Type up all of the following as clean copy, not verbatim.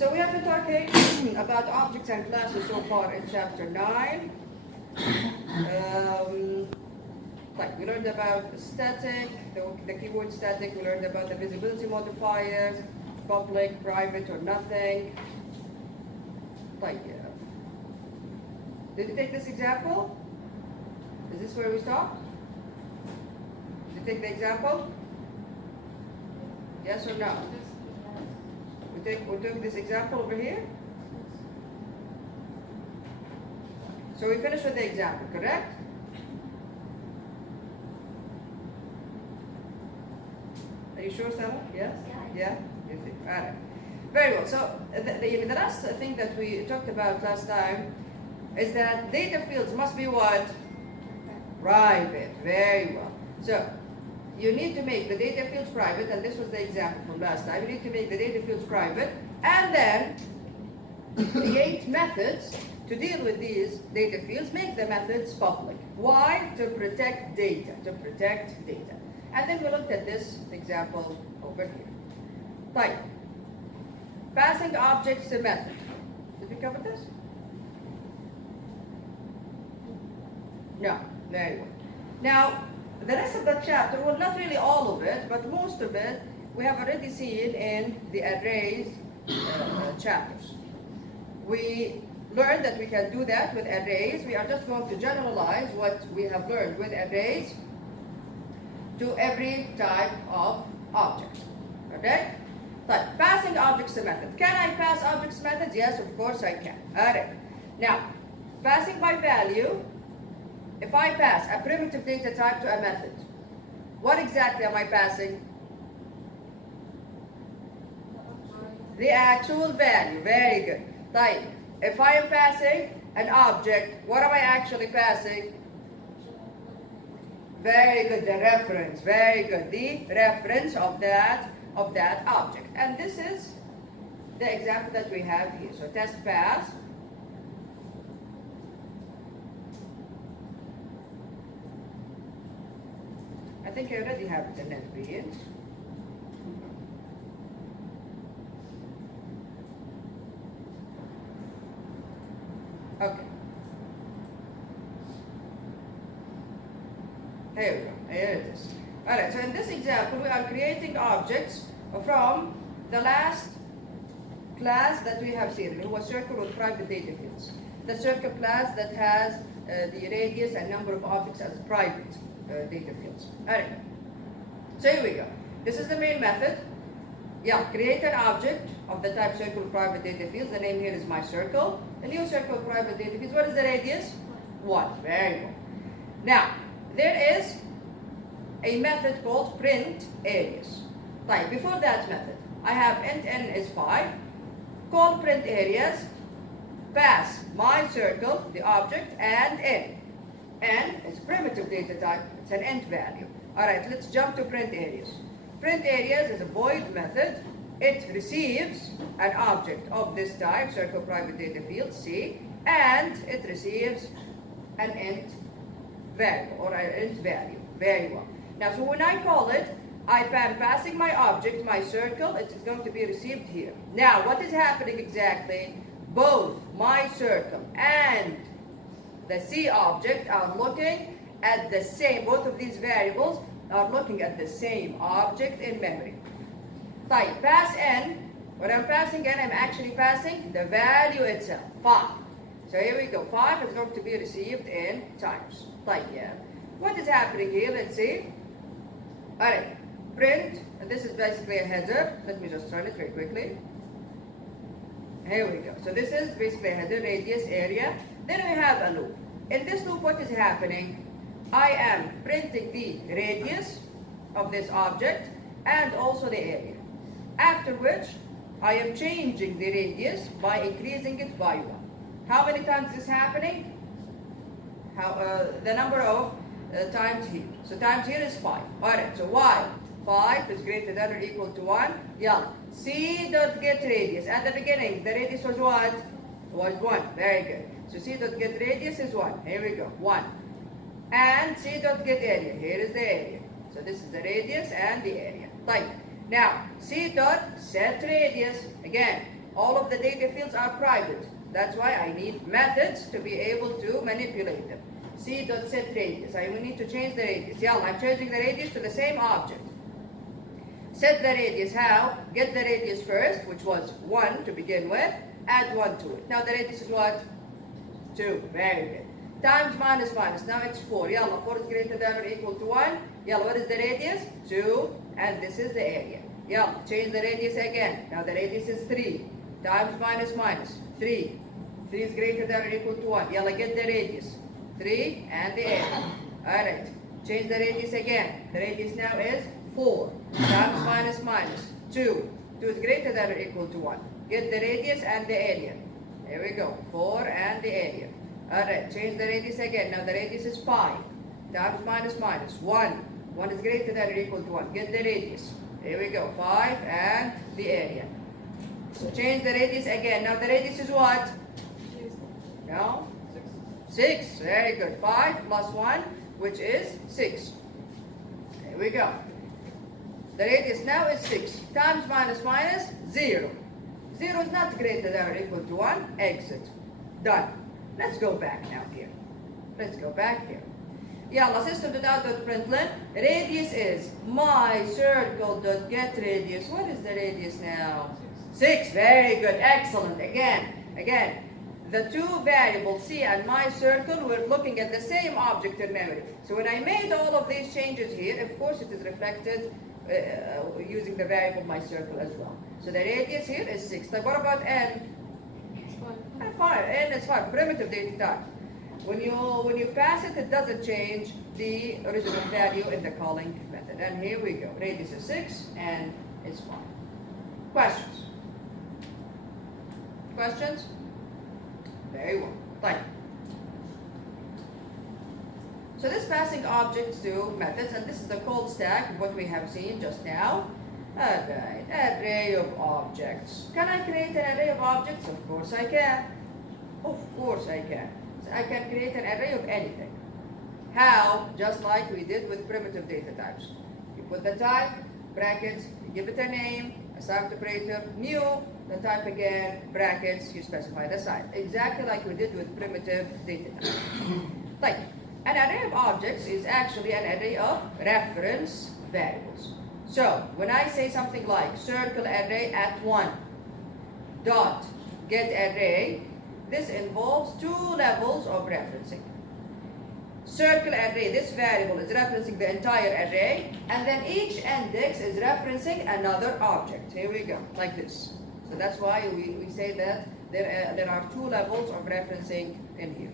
So we have been talking about objects and classes so far in chapter 9. Like we learned about static, the keyword static, we learned about the visibility modifiers, public, private, or nothing. Like, did you take this example? Is this where we stop? Did you take the example? Yes or no? We took this example over here. So we finished with the example, correct? Are you sure, Sarah? Yes? Yeah? You think? All right. Very well. So the last thing that we talked about last time is that data fields must be what? Private. Very well. So you need to make the data fields private, and this was the example from last time. You need to make the data fields private, and then create methods to deal with these data fields. Make the methods public. Why? To protect data. To protect data. And then we looked at this example over here. Type. Passing objects to method. Did we cover this? No. Very well. Now, the rest of the chapter, well, not really all of it, but most of it, we have already seen in the arrays chapters. We learned that we can do that with arrays. We are just going to generalize what we have learned with arrays to every type of object. Okay? But passing objects to method. Can I pass objects to methods? Yes, of course I can. Alright. Now, passing by value, if I pass a primitive data type to a method, what exactly am I passing? The actual value. Very good. Type. If I am passing an object, what am I actually passing? Very good, the reference, very good. The reference of that object. And this is the example that we have here. So test pass. I think I already have it in NetBeans. Okay. Here we go. Here it is. Alright, so in this example, we are creating objects from the last class that we have seen, which was circle with private data fields. The circle class that has the radius and number of objects as private data fields. Alright. So here we go. This is the main method. Yeah, create an object of the type circle with private data fields. The name here is my circle. A new circle with private data fields. What is the radius? 1. Very good. Now, there is a method called print areas. Right, before that method, I have int n is 5, call print areas, pass my circle, the object, and n. N is primitive data type, it's an int value. Alright, let's jump to print areas. Print areas is a void method. It receives an object of this type, circle private data field, C, and it receives an int value or an int value. Very well. Now, so when I call it, I am passing my object, my circle, it is going to be received here. Now, what is happening exactly? Both my circle and the C object are looking at the same, both of these variables are looking at the same object in memory. Type pass n, when I'm passing n, I'm actually passing the value itself, 5. So here we go, 5 is going to be received in times. Type, yeah. What is happening here? Let's see. Alright, print, and this is basically a header. Let me just run it very quickly. Here we go. So this is basically a header, radius, area. Then we have a loop. In this loop, what is happening? I am printing the radius of this object and also the area. After which, I am changing the radius by increasing it by 1. How many times is this happening? The number of times here. So times here is 5. Alright, so while 5 is greater than or equal to 1, yeah. C dot get radius. At the beginning, the radius was what? Was 1. Very good. So C dot get radius is 1. Here we go. 1. And C dot get area. Here is the area. So this is the radius and the area. Right. Now, C dot set radius. Again, all of the data fields are private. That's why I need methods to be able to manipulate them. C.setRadius. I will need to change the radius. Yeah, I'm changing the radius to the same object. Set the radius. How? Get the radius first, which was 1 to begin with. Add 1 to it. Now the radius is what? 2. Very good. Times minus minus. Now it's 4. Yalla, 4 is greater than or equal to 1. Yalla, what is the radius? 2. And this is the area. Yalla, change the radius again. Now the radius is 3. Times minus minus. 3. 3 is greater than or equal to 1. Yalla, get the radius. 3 and the area. Alright. Change the radius again. The radius now is 4. Times minus minus. 2. 2 is greater than or equal to 1. Get the radius and the area. Here we go. 4 and the area. Alright, change the radius again. Now the radius is 5. Times minus minus. 1. 1 is greater than or equal to 1. Get the radius. Here we go. 5 and the area. So change the radius again. Now the radius is what? No? 6. Very good. 5 plus 1, which is 6. Here we go. The radius now is 6. Times minus minus, 0. 0 is not greater than or equal to 1. Exit. Done. Let's go back now here. Let's go back here. Yalla, system.out.println. Radius is my circle.getRadius. What is the radius now? 6. Very good. Excellent. Again. The two variables, C and my circle, we're looking at the same object in memory. So when I made all of these changes here, of course it is reflected using the variable my circle as well. So the radius here is 6. But what about n? 5. N is 5. Primitive data type. When you pass it, it doesn't change the original value in the calling method. And here we go. Radius is 6 and it's 5. Questions? Questions? Very well. Thank you. So this passing objects to methods, and this is the cold stack of what we have seen just now. Alright, array of objects. Can I create an array of objects? Of course I can. Of course I can. So I can create an array of anything. How? Just like we did with primitive data types. You put the type, brackets, you give it a name, a subject operator, new, the type again, brackets, you specify the size. Exactly like we did with primitive data types. Like, an array of objects is actually an array of reference variables. So, when I say something like circle array at 1 dot get array, this involves 2 levels of referencing. Circle array, this variable is referencing the entire array, and then each index is referencing another object. Here we go, like this. So that's why we say that there are 2 levels of referencing in here.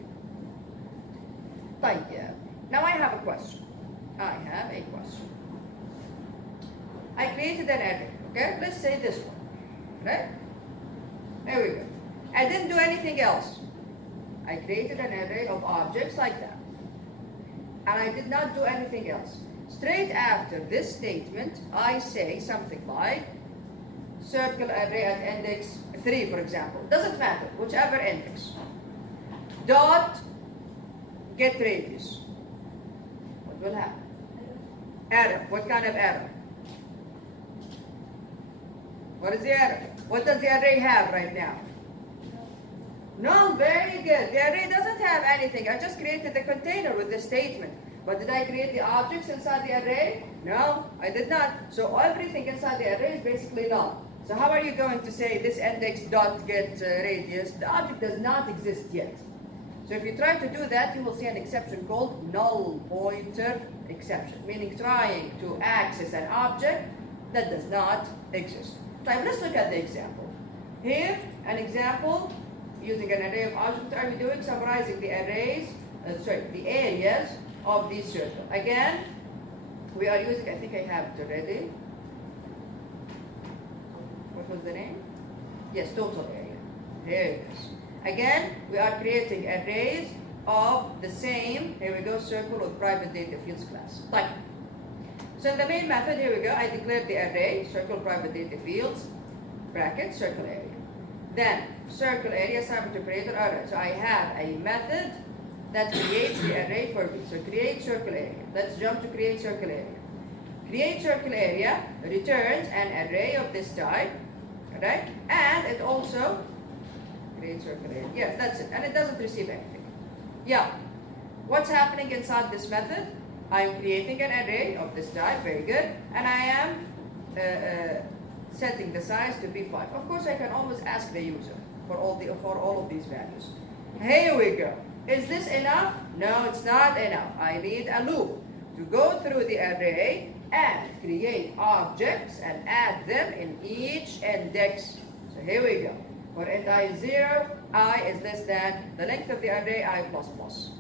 Thank you. Now I have a question. I created an array, okay? Let's say this one, right? There we go. I didn't do anything else. I created an array of objects like that. And I did not do anything else. Straight after this statement, I say something like circle array at index 3, for example. Doesn't matter, whichever index. Dot get radius. What will happen? Error. What kind of error? What is the error? What does the array have right now? Null. Very good. The array doesn't have anything. I just created the container with the statement. But did I create the objects inside the array? No, I did not. So everything inside the array is basically null. So how are you going to say this index dot get radius? The object does not exist yet. So if you try to do that, you will see an exception called null pointer exception, meaning trying to access an object that does not exist. So let's look at the example. Here, an example using an array of objects. What are we doing? Summarizing the arrays, the areas of the circle. Again, we are using, I think I have it already. What was the name? Yes, total area. Here it is. Again, we are creating arrays of the same, here we go, circle with private data fields class. Type. So in the main method, here we go, I declared the array, circle private data fields, bracket, circle area. Then, circle area, subject operator, array. So I have a method that creates the array for me. So create circle area. Let's jump to create circle area. Create circle area returns an array of this type, right? And it also creates circle area. Yes, that's it. And it doesn't receive anything. Yeah. What's happening inside this method? I'm creating an array of this type, very good, and I am setting the size to be 5. Of course, I can always ask the user for all of these values. Here we go. Is this enough? No, it's not enough. I need a loop to go through the array and create objects and add them in each index. So here we go. For int I is 0, I is less than the length of the array I plus plus.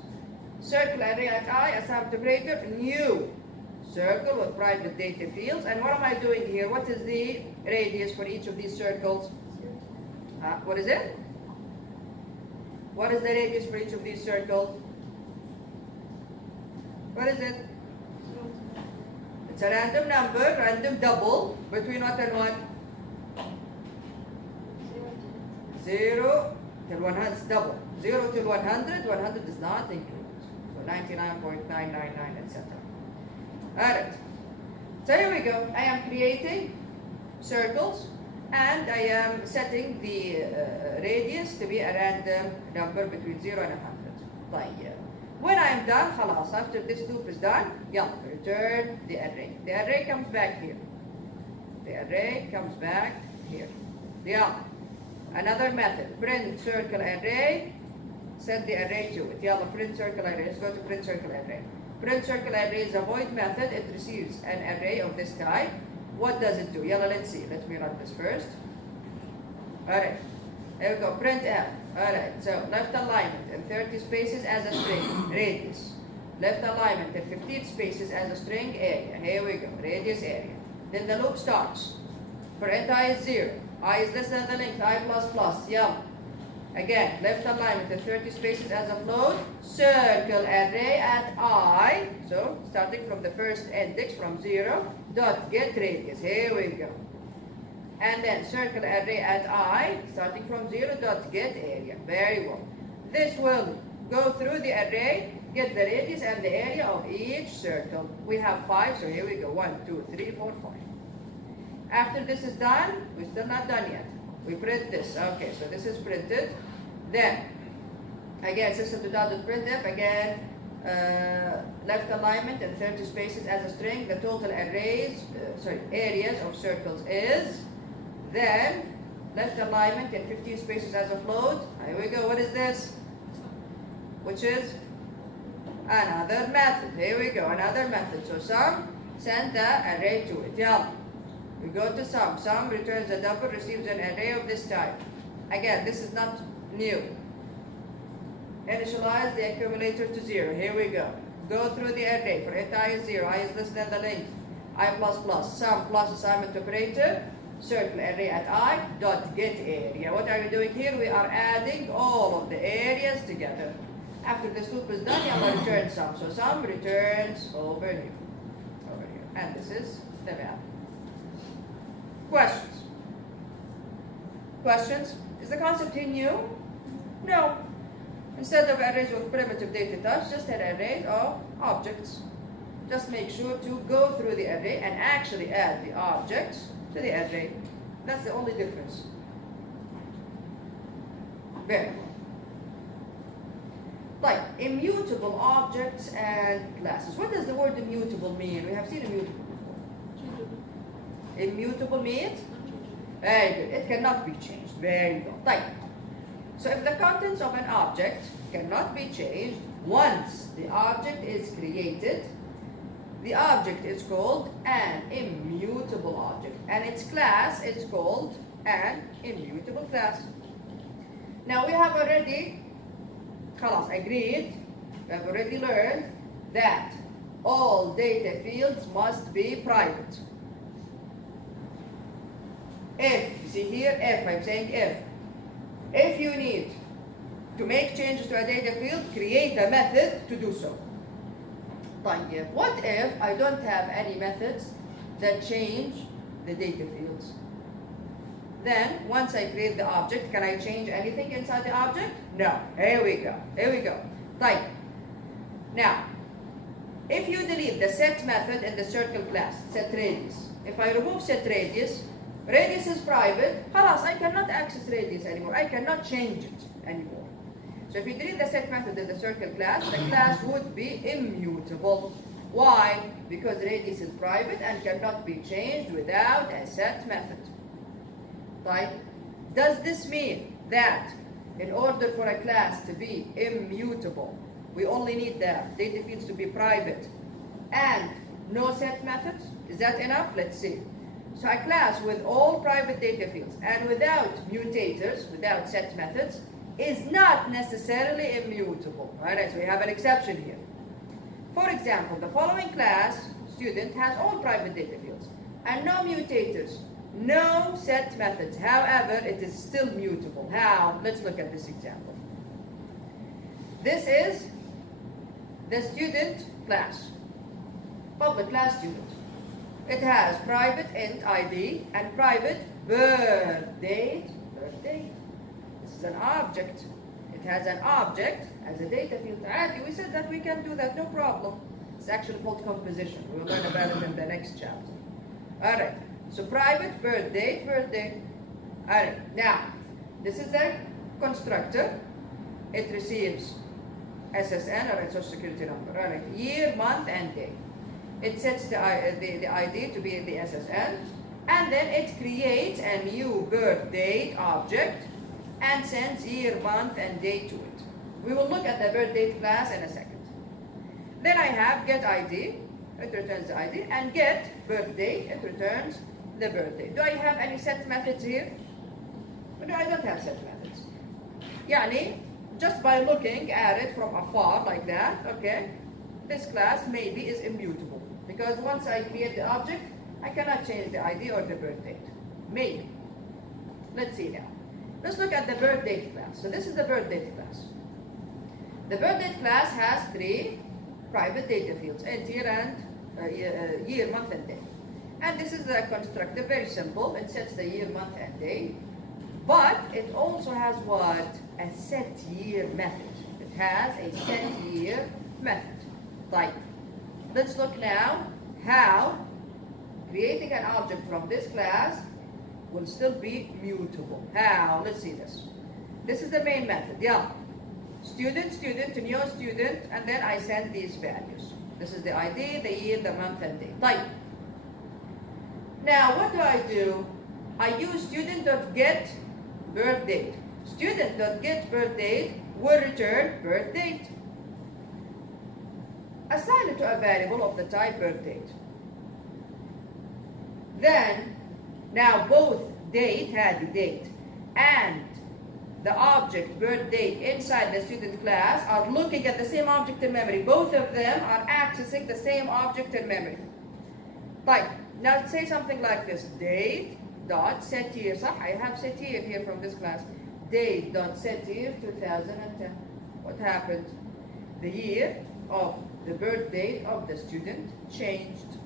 Circle array at I, assign operator, new circle with private data fields. And what am I doing here? What is the radius for each of these circles? What is it? What is the radius for each of these circles? What is it? It's a random number, random double, between what and what? 0 till 100 is double. 0 till 100, 100 is not included. So 99.999, etc. Alright. So here we go. I am creating circles and I am setting the radius to be a random number between 0 and 100. طيب. When I am done, خلاص, after this loop is done, يلا, return the array. The array comes back here. The array comes back here. Yeah. Another method, print circle array, set the array to it. Yeah, print circle array. Let's go to print circle array. Print circle array is a void method. It receives an array of this type. What does it do? Yeah, let's see. Let me run this first. Alright. There we go. Print f. Alright. So left alignment and 30 spaces as a string, radius. Left alignment and 15 spaces as a string, area. Here we go. Radius, area. Then the loop starts. For int I is 0. I is less than the length, I plus plus, yeah. Again, left alignment and 30 spaces as a float, circle array at I, so starting from the first index from 0, dot get radius, here we go. And then circle array at I, starting from 0, dot get area, very well. This will go through the array, get the radius and the area of each circle. We have 5, so here we go, 1, 2, 3, 4, 5. After this is done, we're still not done yet. We print this. Okay, so this is printed. Then, again, system.printf, again, left alignment and 30 spaces as a string. The total areas of circles is. Then, left alignment and 15 spaces as a float. Here we go. What is this? Which is another method. Here we go. Another method. So sum, send the array to it. Yeah. We go to sum. Sum returns a double, receives an array of this type. Again, this is not new. Initialize the accumulator to 0. Here we go. Go through the array. For int I is 0, I is less than the length. I plus plus. Sum plus assignment operator. Circle array at I. Dot get area. What are we doing here? We are adding all of the areas together. After this loop is done, I'm going to return sum. So sum returns over here. Over here. And this is the value. Questions? Questions? Is the concept here new? No. Instead of arrays with primitive data types, just an array of objects. Just make sure to go through the array and actually add the objects to the array. That's the only difference. Very well. Like immutable objects and classes. What does the word immutable mean? We have seen immutable. Immutable means? Very good. It cannot be changed. Very good. Right. So if the contents of an object cannot be changed, once the object is created, the object is called an immutable object. And its class is called an immutable class. Now we have already agreed, we have already learned that all data fields must be private. If, you see here, if, I'm saying if you need to make changes to a data field, create a method to do so. طيب, what if I don't have any methods that change the data fields? Then, once I create the object, can I change anything inside the object? No. Here we go. Here we go. طيب. Now, if you delete the set method in the circle class, set radius. If I remove set radius, Radius is private. خلاص, I cannot access radius anymore. I cannot change it anymore. So if you delete the set method in the circle class, the class would be immutable. Why? Because radius is private and cannot be changed without a set method. Right? Does this mean that in order for a class to be immutable, we only need the data fields to be private and no set methods? Is that enough? Let's see. So a class with all private data fields and without mutators, without set methods, is not necessarily immutable. Alright, so we have an exception here. For example, the following class student has all private data fields and no mutators, no set methods. However, it is still mutable. How? Let's look at this example. This is the student class, public class student. It has private int ID and private birth date. This is an object. It has an object as a data field. We said that we can do that, no problem. It's actually called composition. We'll learn about it in the next chapter. Alright, so private birth date. Alright, now, this is a constructor. It receives SSN, or social security number. Alright, year, month, and day. It sets the ID to be in the SSN, and then it creates a new birth date object and sends year, month, and day to it. We will look at the birth date class in a second. Then I have get ID, it returns the ID, and get birth date, it returns the birth date. Do I have any set methods here? No, I don't have set methods. Yani, just by looking at it from afar like that, okay, this class maybe is immutable. Because once I create the object, I cannot change the ID or the birth date. Maybe. Let's see now. Let's look at the birth date class. So this is the birth date class. The birth date class has 3 private data fields, int, year, and year, month, and day. And this is the constructor, very simple. It sets the year, month, and day. But it also has what? A set year method. It has a set year method. Type. Let's look now how creating an object from this class will still be mutable. How? Let's see this. This is the main method. Yeah. Student, new student, and then I send these values. This is the ID, the year, the month, and day. Type. Now, what do? I use student.get birth date. Student.get birth date will return birth date. Assign it to a variable of the type birth date. Then, now both date, had the date, and the object birth date inside the student class are looking at the same object in memory. Both of them are accessing the same object in memory. Right. Now say something like this. Date dot set year. So I have set year here from this class. Date dot set year 2010. What happened? The year of the birth date of the student changed.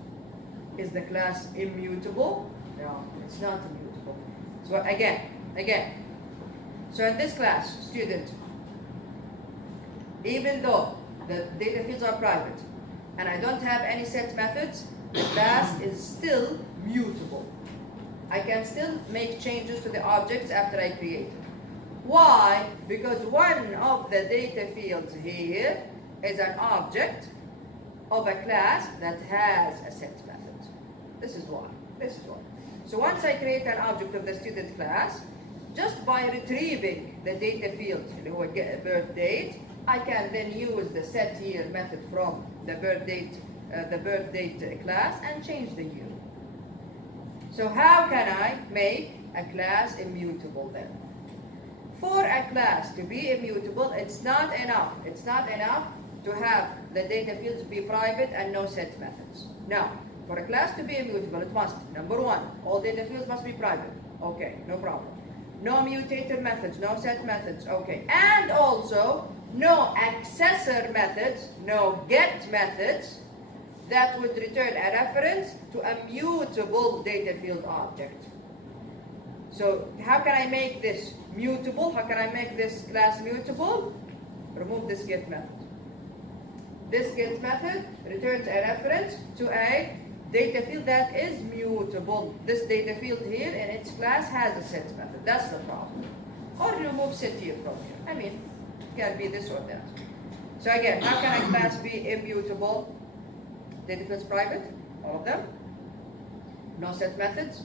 Is the class immutable? No, it's not immutable. So again. So in this class, student, even though the data fields are private and I don't have any set methods, the class is still mutable. I can still make changes to the objects after I create it. Why? Because one of the data fields here is an object of a class that has a set method. This is why. So once I create an object of the student class, just by retrieving the data field, get a birth date, I can then use the set year method from the birth date class and change the year. So how can I make a class immutable then? For a class to be immutable, it's not enough. It's not enough to have the data fields be private and no set methods. Now, for a class to be immutable, it must, number 1, all data fields must be private. Okay, no problem. No mutator methods, no set methods, okay. And also, no accessor methods, no get methods that would return a reference to a mutable data field object. So, how can I make this mutable? How can I make this class mutable? Remove this get method. This get method returns a reference to a data field that is mutable. This data field here in its class has a set method. That's the problem. Or remove set here from here. I mean, it can be this or that. So again, how can a class be immutable? Data fields private, all of them. No set methods,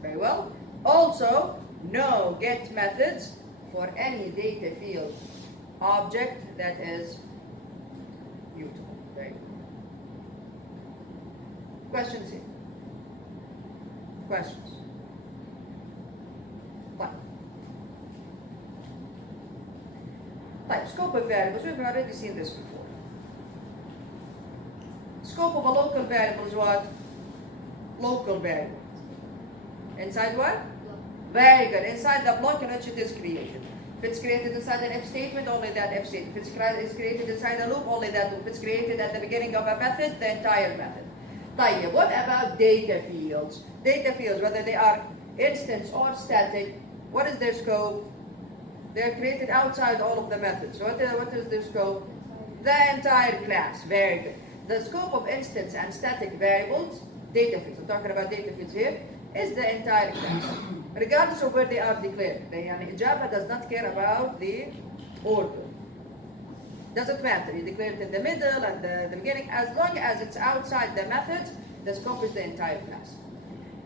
very well. Also, no get methods for any data field object that is mutable. Very good. Questions here? Questions? Right, scope of variables, we've already seen this before. Scope of a local variable is what? Local variable. Inside what? Very good. Inside the block in which it is created. If it's created inside an if statement, only that if statement. If it's created inside a loop, only that loop. If it's created at the beginning of a method, the entire method. طيب, what about data fields? Data fields, whether they are instance or static, what is their scope? They are created outside all of the methods. So what is their scope? The entire class. Very good. The scope of instance and static variables, data fields, I'm talking about data fields here, is the entire class. Regardless of where they are declared. Java does not care about the order. Doesn't matter. You declare it in the middle and the beginning. As long as it's outside the methods, the scope is the entire class.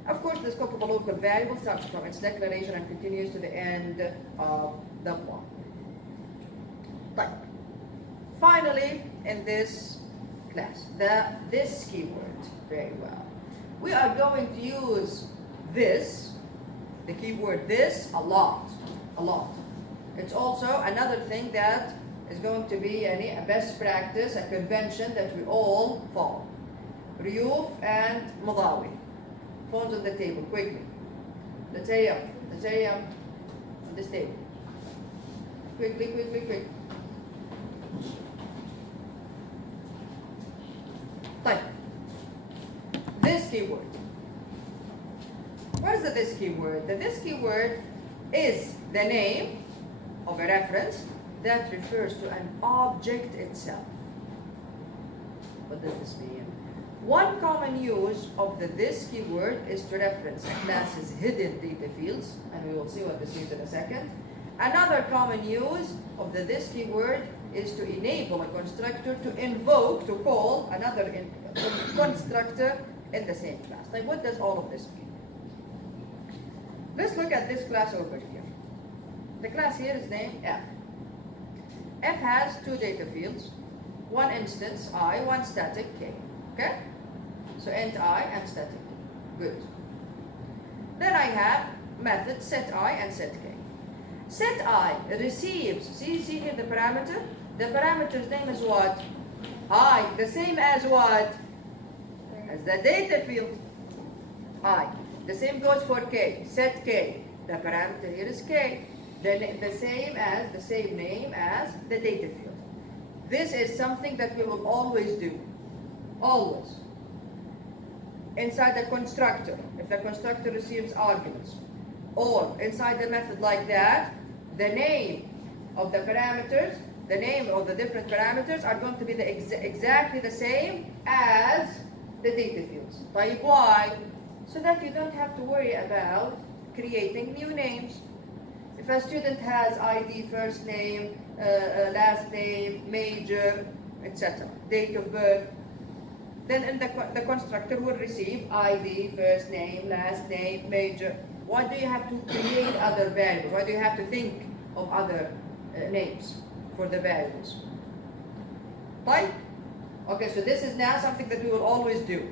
Of course, the scope of a local variable starts from its declaration and continues to the end of the block. Right. Finally, in this class, this keyword, very well. We are going to use this, the keyword this, a lot. It's also another thing that is going to be a best practice, a convention that we all follow. Riyuf and Madawi. Phones on the table, quickly. Let's hurry up on this table. Quickly. Type. This keyword. What is the this keyword? The this keyword is the name of a reference that refers to an object itself. What does this mean? One common use of the this keyword is to reference a class's hidden data fields, and we will see what this means in a second. Another common use of the this keyword is to enable a constructor to invoke, to call another constructor in the same class. Like, what does all of this mean? Let's look at this class over here. The class here is named F. F has two data fields, one instance I, one static K. Okay? So int I and static K. Good. Then I have methods set I and set K. Set I receives, see here the parameter? The parameter's name is what? I. The same as what? As the data field. I. The same goes for K. Set K. The parameter here is K. The same name as the data field. This is something that we will always do. Always. Inside the constructor, if the constructor receives arguments, or inside the method like that, the name of the parameters, the name of the different parameters are going to be exactly the same as the data fields. Why? So that you don't have to worry about creating new names. If a student has ID, first name, last name, major, etc., date of birth, then the constructor will receive ID, first name, last name, major. Why do you have to create other variables? Why do you have to think of other names for the variables? Right? Okay, so this is now something that we will always do.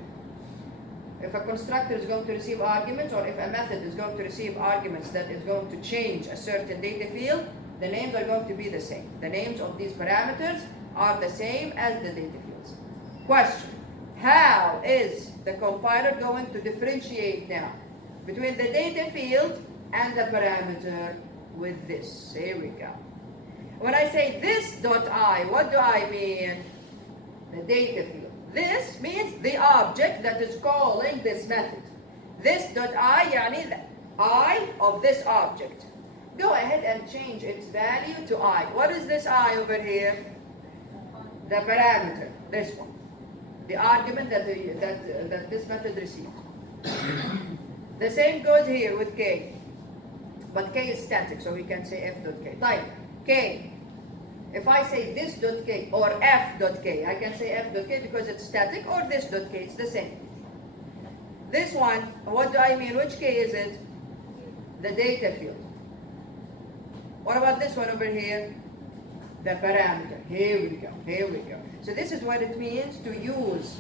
If a constructor is going to receive arguments, or if a method is going to receive arguments that is going to change a certain data field, the names are going to be the same. The names of these parameters are the same as the data fields. Question: how is the compiler going to differentiate now between the data field and the parameter with this? Here we go. When I say this dot I, what do I mean? The data field. This means the object that is calling this method. This dot I, yani the I of this object. Go ahead and change its value to I. What is this I over here? The parameter, this one. the argument that this method received. The same goes here with k, but k is static, so we can say f dot k. Type k. If I say this dot k or f dot k, I can say f dot k because it's static, or this dot k, it's the same. This one, what do I mean? Which k is it? The data field. What about this one over here? The parameter. Here we go, here we go. So this is what it means to use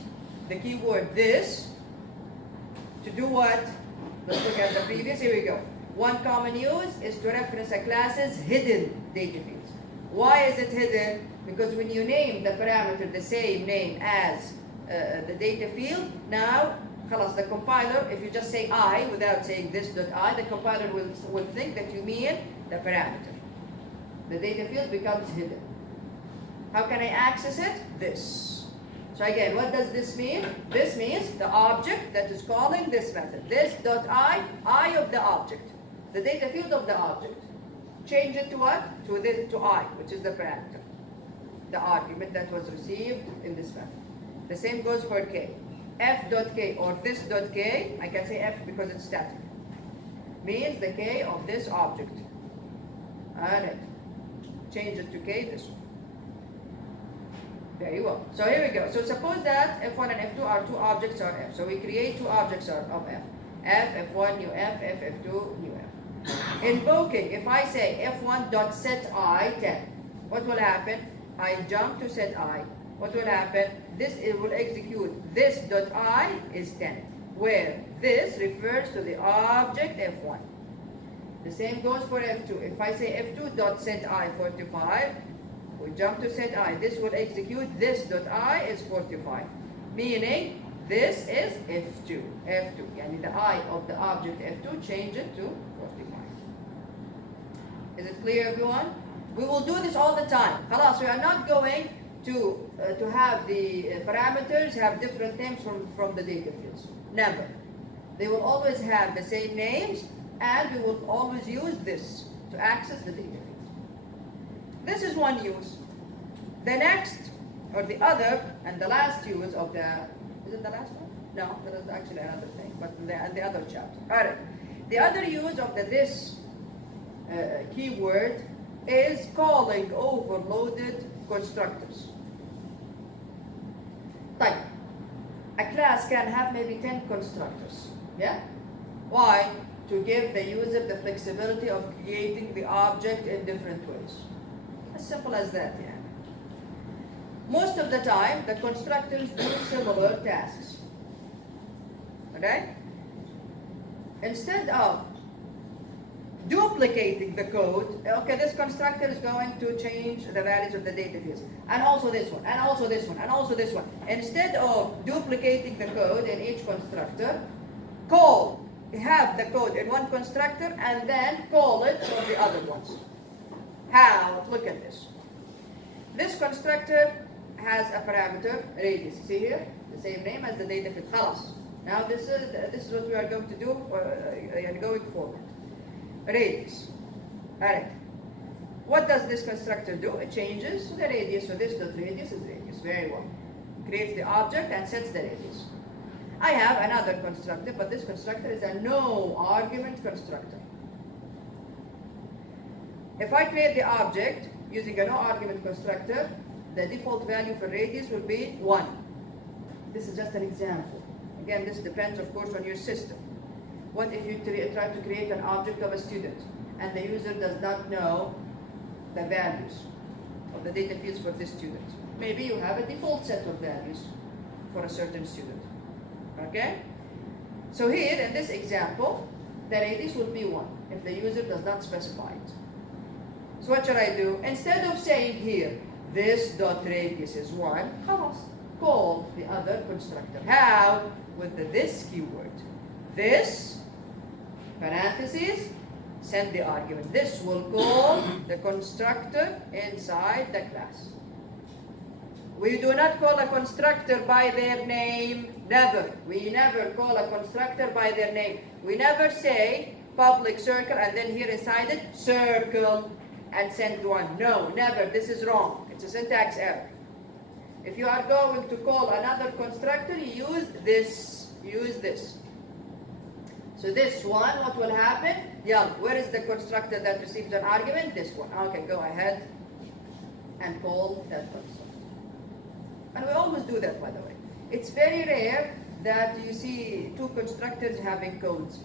the keyword this to do what? Let's look at the previous. Here we go. One common use is to reference a class's hidden data fields. Why is it hidden? Because when you name the parameter the same name as the data field, now the compiler, if you just say I without saying this dot I, the compiler will think that you mean the parameter. The data field becomes hidden. How can I access it? This. So again, what does this mean? This means the object that is calling this method. This dot I of the object. The data field of the object. Change it to what? To I, which is the parameter. The argument that was received in this method. The same goes for k. F dot k or this dot k, I can say f because it's static, means the k of this object. Alright. Change it to k this one. Very well. So here we go. So suppose that f1 and f2 are two objects of f. So we create two objects of f. f1 new f, f2 new f. Invoking, if I say f1 dot set I 10, what will happen? I jump to set I. What will happen? It will execute this dot I is 10, where this refers to the object f1. The same goes for f2. If I say f2 dot set I 45, we jump to set I. This will execute this dot I is 45, meaning this is f2. And the I of the object f2, change it to 45. Is it clear, everyone? We will do this all the time. Khalas, we are not going to have the parameters have different names from the data fields. Never. They will always have the same names, and we will always use this to access the data field. This is one use. The next, or the other, and the last use of the, is it the last one? No, there is actually another thing, but the other chapter. All right. The other use of the this keyword is calling overloaded constructors. Type. A class can have maybe 10 constructors. Yeah? Why? To give the user the flexibility of creating the object in different ways. As simple as that, yeah. Most of the time, the constructors do similar tasks. Okay? Instead of duplicating the code, okay, this constructor is going to change the values of the data fields, and also this one, and also this one, and also this one. Instead of duplicating the code in each constructor, have the code in one constructor and then call it for the other ones. How? Look at this. This constructor has a parameter radius. See here? The same name as the data field. Khalas. Now this is what we are going to do going forward. Radius. Alright. What does this constructor do? It changes the radius. So this dot radius is radius. Very well. Creates the object and sets the radius. I have another constructor, but this constructor is a no argument constructor. If I create the object using a no argument constructor, the default value for radius will be 1. This is just an example. Again, this depends, of course, on your system. What if you try to create an object of a student and the user does not know the values of the data fields for this student? Maybe you have a default set of values for a certain student. Okay? So here, in this example, the radius will be 1 if the user does not specify it. So what should I do? Instead of saying here, this dot radius is 1, call the other constructor. How? With the this keyword. This, parentheses, send the argument. This will call the constructor inside the class. We do not call a constructor by their name. Never. We never call a constructor by their name. We never say public circle and then here inside it, circle and send 1. No, never. This is wrong. It's a syntax error. If you are going to call another constructor, you use this. Use this. So this one, what will happen? Yeah, where is the constructor that receives an argument? This one. Okay, go ahead and call that constructor. And we always do that, by the way. It's very rare that you see two constructors having codes.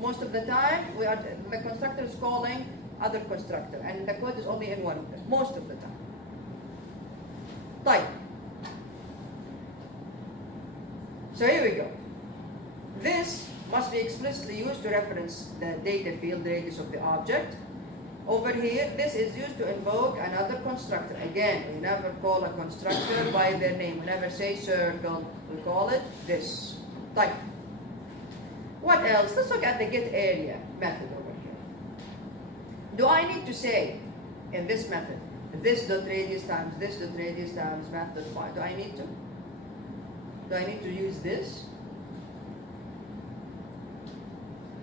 Most of the time, the constructor is calling other constructor, and the code is only in one of them. Most of the time. Type. So here we go. This must be explicitly used to reference the data field radius of the object. Over here, this is used to invoke another constructor. Again, we never call a constructor by their name. We never say circle. We call it this. Type. What else? Let's look at the get area method over here. Do I need to say in this method, this dot radius times this dot radius times math.find? Do I need to? Do I need to use this?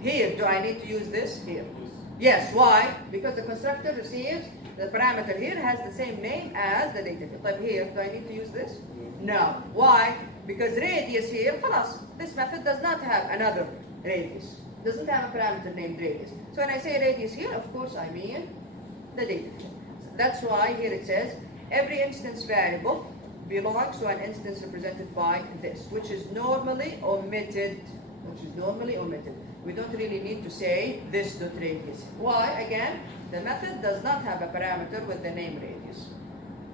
Here, do I need to use this? Here. Yes, why? Because the constructor receives, the parameter here has the same name as the data field. Like here, do I need to use this? No. Why? Because radius here, plus, this method does not have another radius. Doesn't have a parameter named radius. So when I say radius here, of course I mean the data field. That's why here it says, every instance variable belongs to an instance represented by this, which is normally omitted. We don't really need to say this dot radius. Why? Again, the method does not have a parameter with the name radius.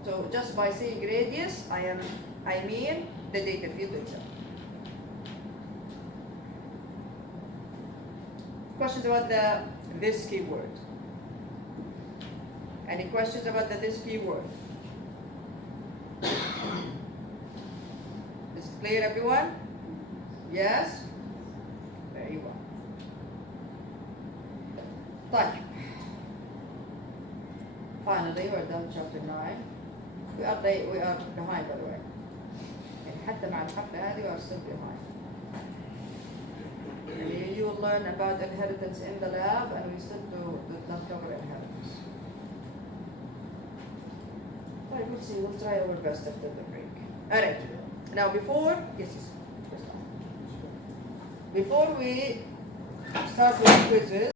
So just by saying radius, I mean the data field itself. Questions about this keyword? Any questions about this keyword? Is it clear, everyone? Yes? Very well. طيب. Finally, we're done chapter 9. We are behind, by the way. يعني حتى مع الحفلة هذه we are still behind. You will learn about inheritance in the lab, and we still do not cover inheritance. Right, we'll see. We'll try our best after the break. All right. Now, before we start with quizzes.